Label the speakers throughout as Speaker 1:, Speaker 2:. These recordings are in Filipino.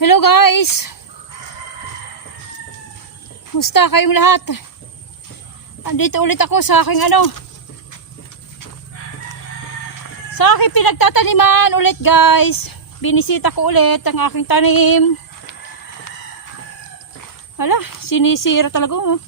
Speaker 1: Hello guys! Musta kayong lahat? Andito ulit ako sa aking ano? Sa aking pinagtataniman ulit guys. Binisita ko ulit ang aking tanim. Hala, sinisira talaga oh.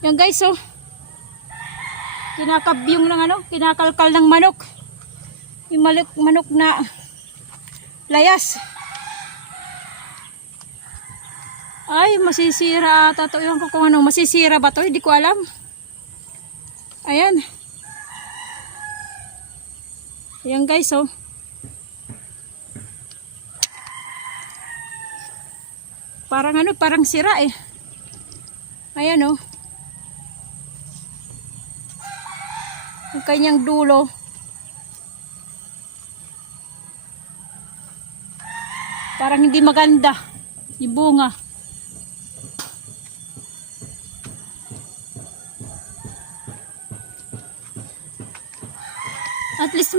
Speaker 1: Yan guys oh. Kinakabyong ng ano Kinakalkal ng manok. Yung manok, na layas ay masisira ata to. Ewan ko kung ano masisira ba to. Hindi ko alam. Ayan. Ayan guys oh. Parang ano parang sira eh. Ayan oh. Ang kanyang dulo. Parang hindi maganda. Yung bunga.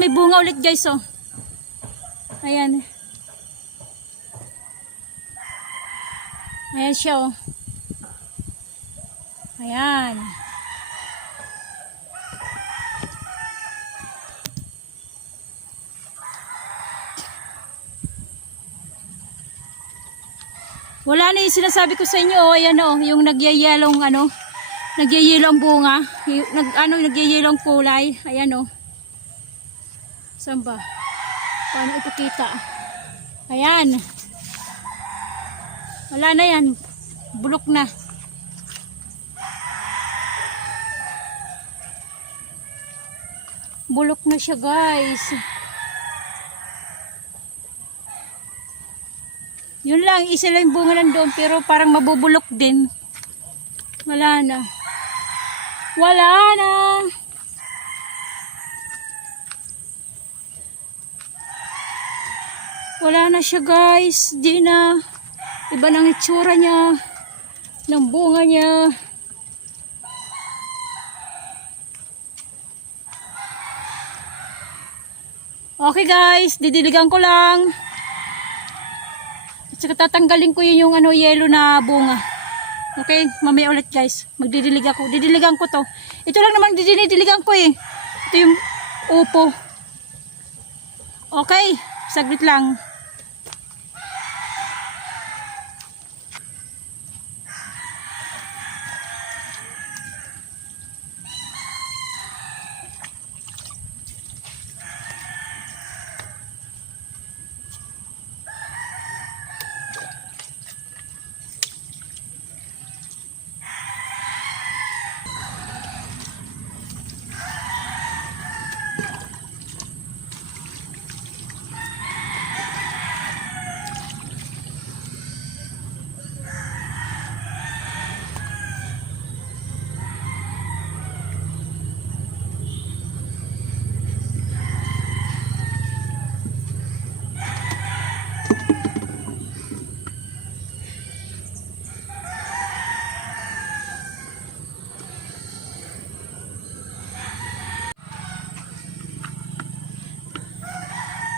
Speaker 1: May bunga ulit guys oh. Ayan. Ayan siya oh. Ayan. Wala na yung sinasabi ko sa inyo, oh, ayan oh, yung nagyayelong ano, nagyayelong bunga, nag, ano, nagyayelong kulay, ayan oh. Saan ba? Paano ipakita? Ayan. Wala na yan, bulok na. Bulok na siya guys. Yun lang, isa lang bunga nandun, pero parang mabubulok din. Wala na. Wala na. Wala na siya guys. Di na. Iba nang itsura niya. Ng bunga niya. Okay guys, didiligan ko lang. At saka tatanggalin ko yun yung ano, yellow na bunga. Okay, mamaya ulit guys. Magdidilig ako. Didiligan ko to. Ito lang naman didiligan ko eh. Ito yung upo. Okay, saglit lang.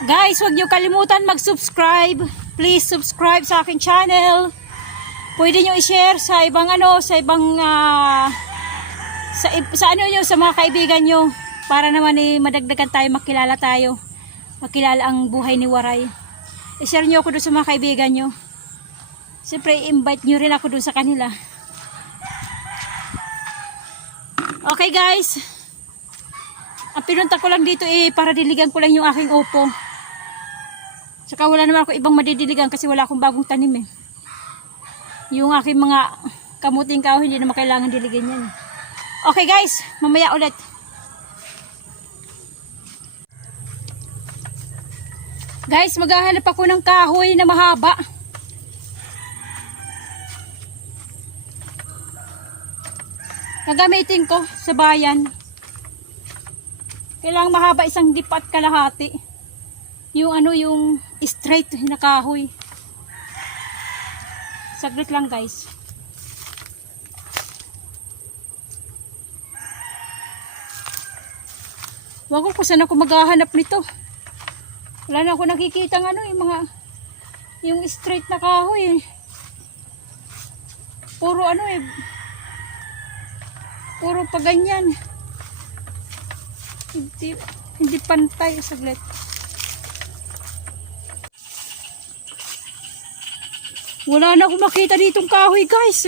Speaker 1: Guys, huwag niyo kalimutan mag-subscribe. Please subscribe sa aking channel. Pwede niyo i-share sa ibang ano, sa ibang ah, sa, sa ano niyo sa mga kaibigan niyo para naman eh madagdagan tayo, makilala tayo. Makilala ang buhay ni Waray. I-share niyo ako doon sa mga kaibigan niyo. Siyempre, invite niyo rin ako doon sa kanila. Okay guys. Ang pinunta ko lang dito eh para diligan ko lang yung aking upo. Tsaka wala naman ako ibang madidiligan kasi wala akong bagong tanim eh. Yung aking mga kamuting kahoy hindi naman kailangan diligan yan. Okay guys, mamaya ulit. Guys, maghahanap ako ng kahoy na mahaba. Gagamitin ko sa bayan. Kailangang mahaba isang dip at kalahati. Yung ano, yung straight na kahoy. Saglit lang guys. Wag ko saan ako maghahanap nito. Wala na ako nakikita ng ano, yung mga Yung straight na kahoy. Puro ano eh. Puro pa ganyan. Hindi, hindi pantay. Saglit. Wala na akong makita ditong kahoy guys.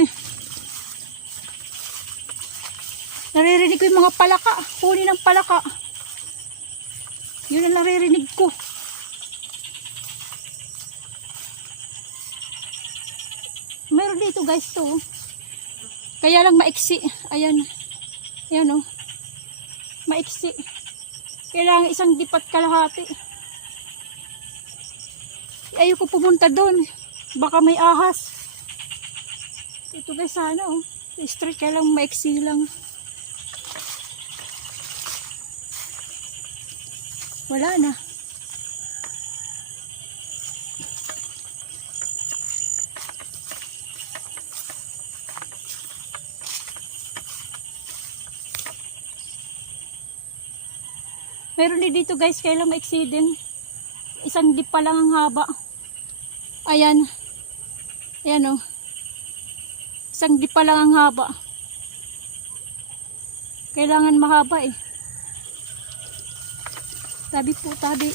Speaker 1: Naririnig ko yung mga palaka. Huni ng palaka. Yun ang naririnig ko. Meron dito guys to. oh. Kaya lang maiksi. Ayan. Ayan oh. Maiksi. Kailangan isang dipat kalahati. Ayoko pumunta doon. Baka may ahas. Ito guys sana oh. Straight kaya lang maiksi lang. Wala na. Meron din dito guys, kailan ma-exceed din. Isang dip pa lang ang haba. Ayan. Ayan o. Oh. Isang dip pa lang ang haba. Kailangan mahaba eh. Tabi po, tabi.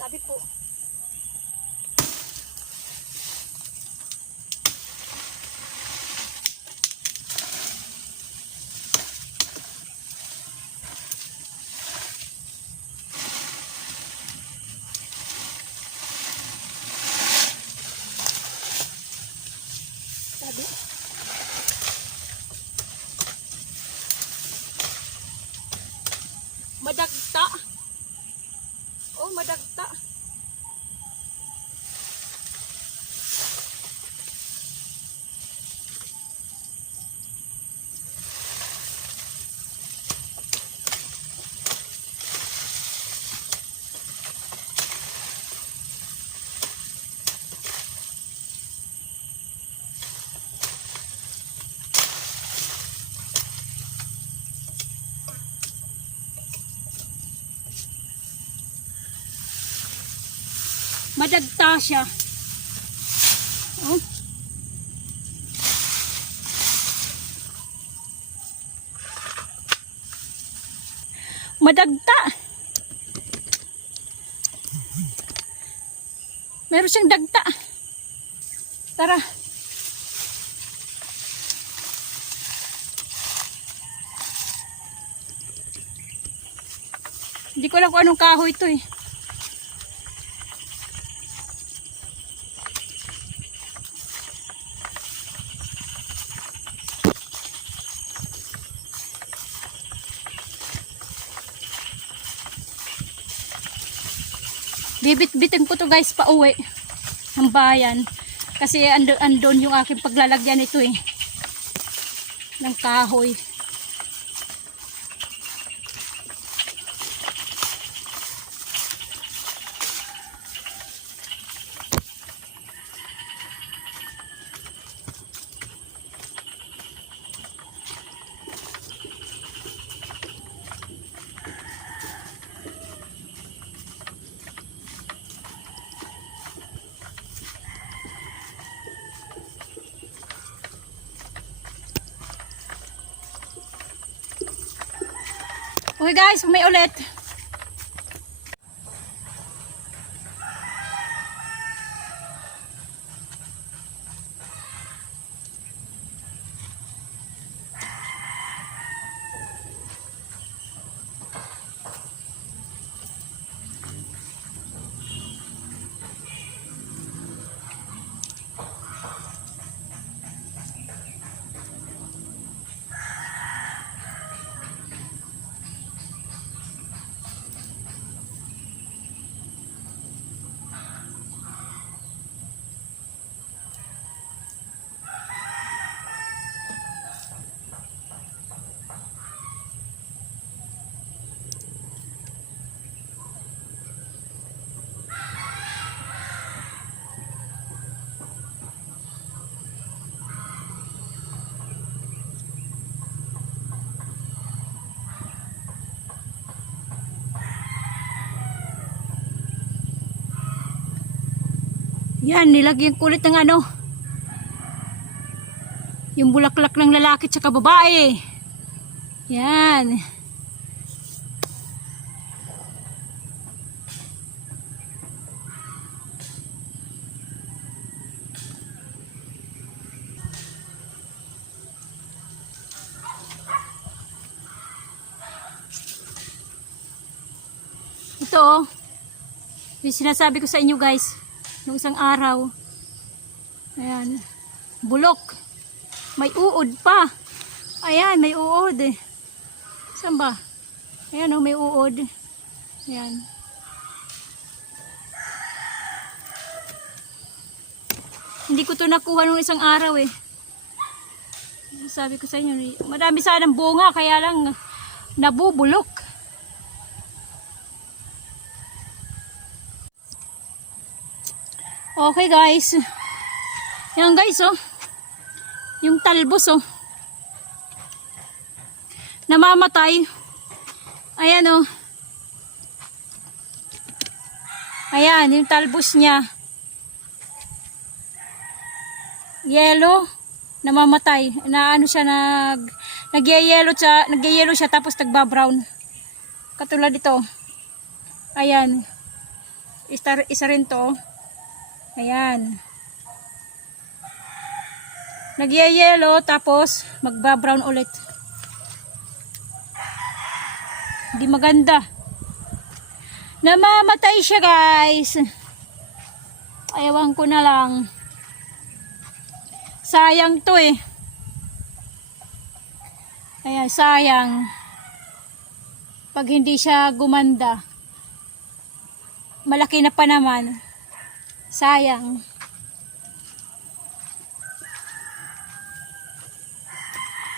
Speaker 1: Tabi po. Tabi. Madagta. Oh, madagta. Madagta siya. Oh. Madagta. Meron siyang dagta. Tara. Hindi ko alam kung anong kahoy ito eh. Bibit-bitin ko to guys pa uwi ng bayan. Kasi ando, andon yung aking paglalagyan nito eh. Ng kahoy. Okay guys, may ulit. Yan, nilagyan ko ulit ng ano. Yung bulaklak ng lalaki at babae. Yan. Ito oh. Yung sinasabi ko sa inyo guys. Nung isang araw. Ayan. Bulok. May uod pa. Ayan, may uod eh. Saan ba? Ayan oh, may uod. Ayan. Hindi ko to nakuha nung isang araw eh. Sabi ko sa inyo, madami sanang bunga kaya lang nabubulok. Okay guys. Yan guys oh. Yung talbos oh. Namamatay. Ayan oh. Ayan, yung talbos niya. Yellow. Namamatay. Na ano siya nag nagyayelo siya, nagyayelo siya tapos nagba-brown. Katulad dito. Ayan. Isa, isa rin to. Ayan. Nagyayelo tapos magba-brown ulit. Hindi maganda. Namamatay siya guys. Ayawan ko na lang. Sayang to eh. Ayan, sayang. Pag hindi siya gumanda. Malaki na pa naman. Sayang.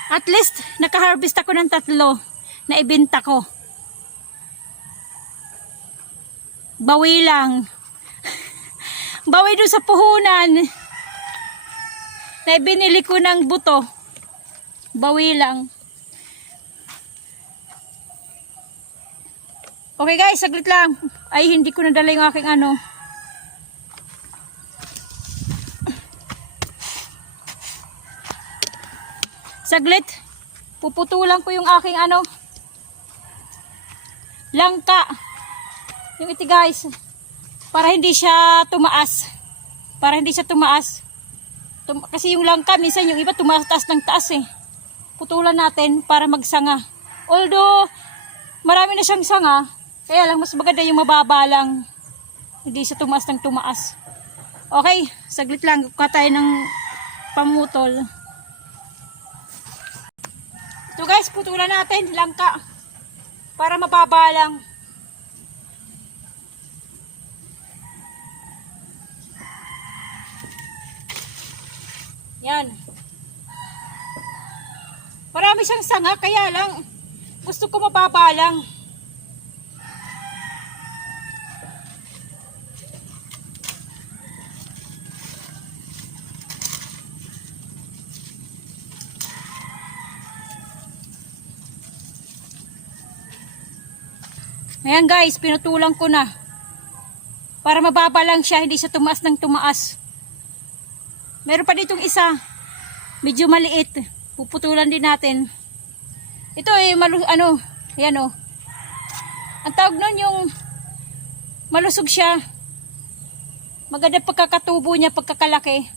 Speaker 1: At least, nakaharvest ako ng tatlo na ibenta ko. Bawi lang. Bawi doon sa puhunan. Na ibinili ko ng buto. Bawi lang. Okay guys, saglit lang. Ay, hindi ko nadala yung aking ano. Saglit. Puputulan ko yung aking ano. Langka. Yung iti guys. Para hindi siya tumaas. Para hindi siya tumaas. Tum kasi yung langka, minsan yung iba tumaas ng taas eh. Putulan natin para magsanga. Although, marami na siyang sanga. Kaya lang, mas maganda yung mababa lang. Hindi siya tumaas ng tumaas. Okay, saglit lang. Kuha ng pamutol. Guys, putulan natin langka. Para mababa lang. Yan. Marami siyang sanga, kaya lang gusto ko mababa lang. Ayan guys, pinutulang ko na. Para mababa lang siya, hindi siya tumaas ng tumaas. Meron pa ditong isa. Medyo maliit. Puputulan din natin. Ito eh, malu ano, ayan oh. Ang tawag nun yung malusog siya. Maganda pagkakatubo niya, pagkakalaki.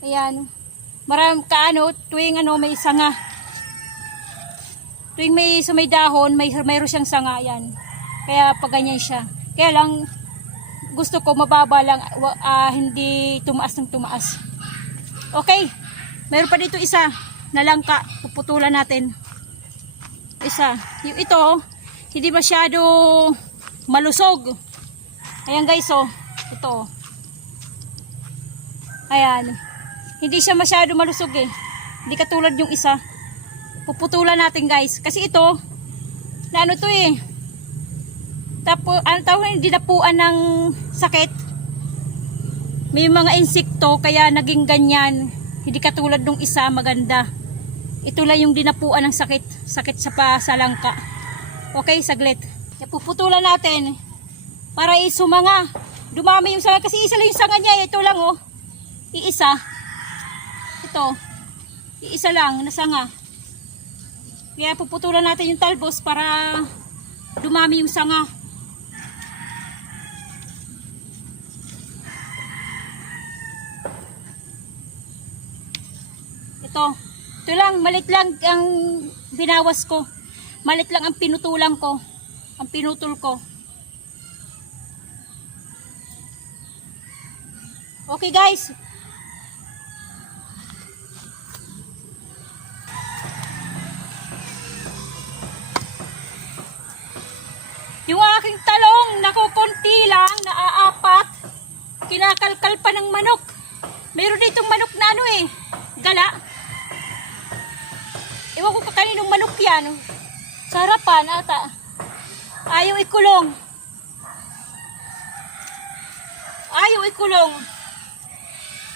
Speaker 1: Ayan. Maram ka ano, tuwing ano, may sanga. Tuwing may sa may dahon, may mayroon siyang sanga yan. Kaya pag ganyan siya. Kaya lang gusto ko mababa lang, ah, hindi tumaas ng tumaas. Okay. Meron pa dito isa na langka. Puputulan natin. Isa. Yung ito, hindi masyado malusog. Ayan guys, oh. Ito. Ayan. Hindi siya masyado malusog eh. Hindi katulad yung isa puputulan natin guys. Kasi ito, na ano to eh. Tapo, ano tawag hindi napuan ng sakit. May mga insekto kaya naging ganyan. Hindi katulad nung isa maganda. Ito lang yung dinapuan ng sakit. Sakit sa pa sa langka. Okay, saglit. Puputulan natin para isumanga. dumami yung sanga kasi isa lang yung sanga niya ito lang oh iisa ito iisa lang na sanga kaya puputulan natin yung talbos para dumami yung sanga. Ito. Ito lang malit lang ang binawas ko. Malit lang ang pinutulang ko. Ang pinutol ko. Okay guys. Lang, naaapat. Kinakalkal pa ng manok. Meron ditong manok na ano eh, gala. Ewan ko pa kaninong manok yan. Sarapan ata. Ayaw ikulong. Ayaw ikulong.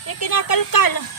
Speaker 1: Yung kinakalkal. To.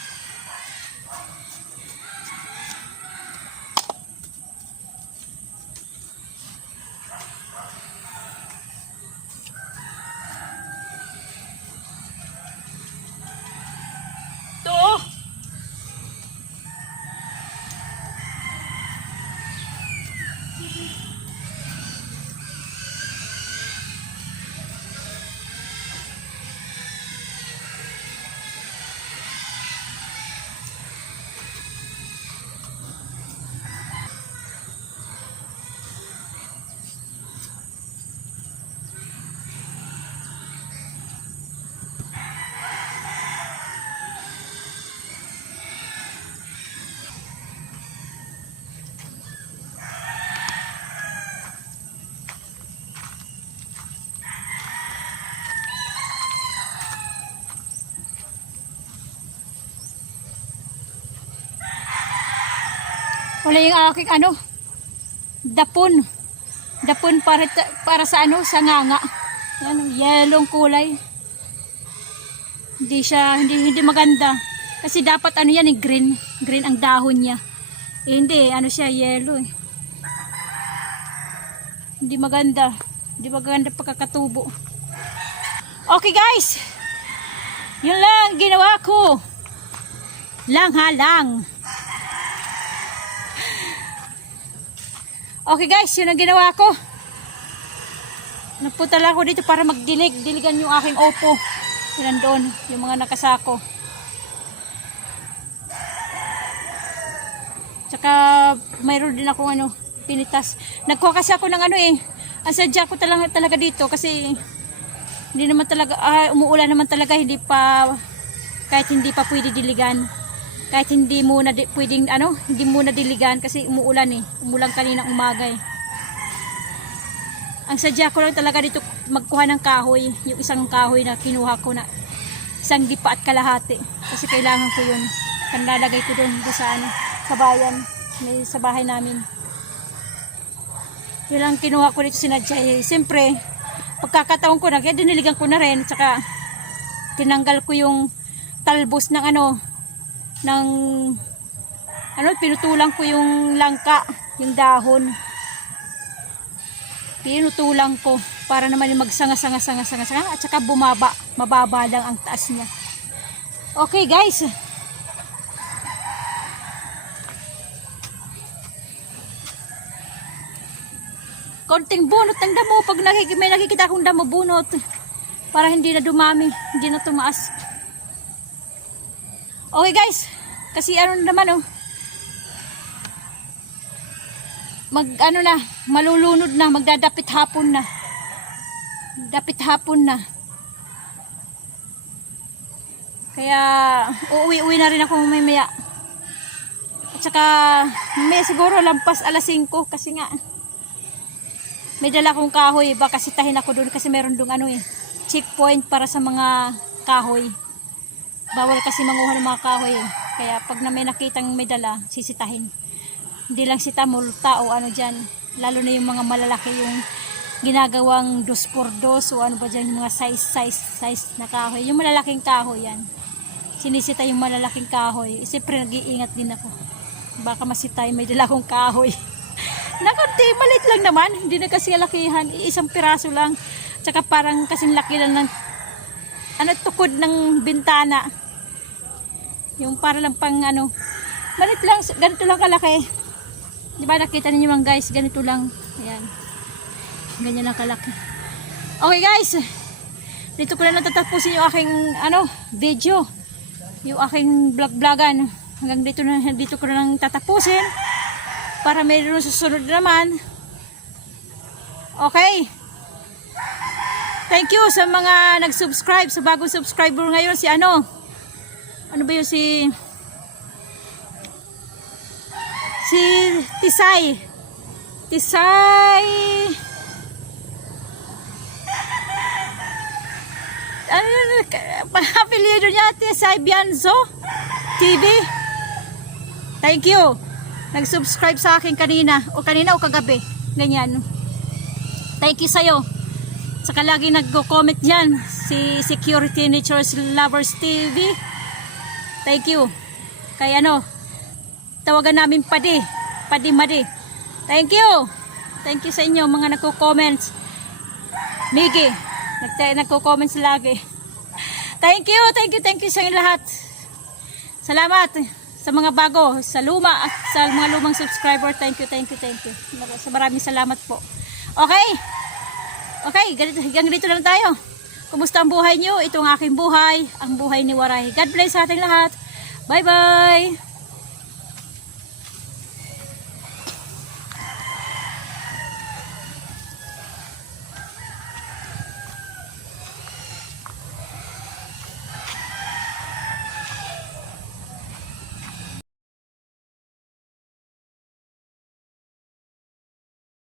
Speaker 1: Wala yung aking ano, dapon. Dapon para, para sa ano, sa nganga. Yan, yellow kulay. Hindi siya, hindi, hindi maganda. Kasi dapat ano yan eh, green. Green ang dahon niya. Eh, hindi, ano siya, yellow eh. Hindi maganda. Hindi maganda pagkakatubo. Okay guys. Yun lang ginawa ko. Lang ha, lang. Okay guys, yun ang ginawa ko. Nagpunta lang ako dito para magdilig. Diligan yung aking opo. Yun doon, yung mga nakasako. Tsaka mayroon din ako ano, pinitas. Nagkuha kasi ako ng ano eh. Ang sadya ko talaga, talaga dito kasi hindi naman talaga, ah, umuulan naman talaga, hindi pa, kahit hindi pa pwede diligan. Kahit hindi muna di, pwedeng ano, hindi muna diligan kasi umuulan eh. Umulan kanina umaga eh. Ang sadya ko lang talaga dito magkuha ng kahoy, yung isang kahoy na kinuha ko na isang dipa at kalahati. Kasi kailangan ko yun. Panlalagay ko doon sa ano, sa bayan, may sa bahay namin. Yun lang kinuha ko dito sinadya. Eh. Siyempre, pagkakataon ko na, kaya diniligan ko na rin. Tsaka, tinanggal ko yung talbos ng ano, ng, ano, pinutulang ko yung langka, yung dahon. Pinutulang ko para naman yung magsanga-sanga-sanga-sanga at saka bumaba, mababa lang ang taas niya. Okay guys, konting bunot ng damo pag nakik may nakikita akong damo bunot para hindi na dumami hindi na tumaas okay guys. Kasi ano naman oh. Mag ano na malulunod na magdadapit hapon na. Dapit hapon na. Kaya uuwi-uwi na rin ako mamaya. At saka may siguro lampas alas 5 kasi nga may dala kong kahoy, baka sitahin ako doon kasi meron doon ano eh, checkpoint para sa mga kahoy. Bawal kasi manguha ng mga kahoy eh. Kaya pag na may nakitang may dala, sisitahin. Hindi lang sita, multa o ano dyan. Lalo na yung mga malalaki yung ginagawang dos por dos o ano ba dyan, yung mga size, size, size na kahoy. Yung malalaking kahoy yan. Sinisita yung malalaking kahoy. Siyempre nag-iingat din ako. Baka masitay, may dala kong kahoy. Nakunti, malit lang naman. Hindi na kasi lakihan. Isang piraso lang. Tsaka parang kasing laki lang ng ano, tukod ng bintana. Yung para lang pang ano, malit lang, ganito lang kalaki. Di ba nakita ninyo mga guys, ganito lang. Ayan. Ganyan lang kalaki. Okay guys, dito ko na natatapusin yung aking ano, video. Yung aking vlog-vlogan. Hanggang dito na dito ko na lang tatapusin para mayroon susunod naman. Okay. Thank you sa mga nag-subscribe, sa bagong subscriber ngayon si ano? Ano ba yun si si Tisay. Tisay. Ano yun? Apelyido niya, Tisay Bianzo TV. Thank you. Nag-subscribe sa akin kanina. O kanina o kagabi. Ganyan. Thank you sa'yo. Saka lagi nagko-comment dyan. Si Security Natures Lovers TV. Thank you. Kaya ano, tawagan namin Padi. Padi Madi. Thank you. Thank you sa inyo mga nagko-comments. Miggy, nagko-comments lagi. Thank you, thank you, thank you sa inyo lahat. Salamat sa mga bago, sa luma at sa mga lumang subscriber. Thank you, thank you, thank you. Sa maraming salamat po. Okay? Okay, ganito, hanggang dito lang tayo. Kumusta ang buhay nyo? Ito ang aking buhay, ang buhay ni Waray. God bless sa ating lahat. Bye-bye!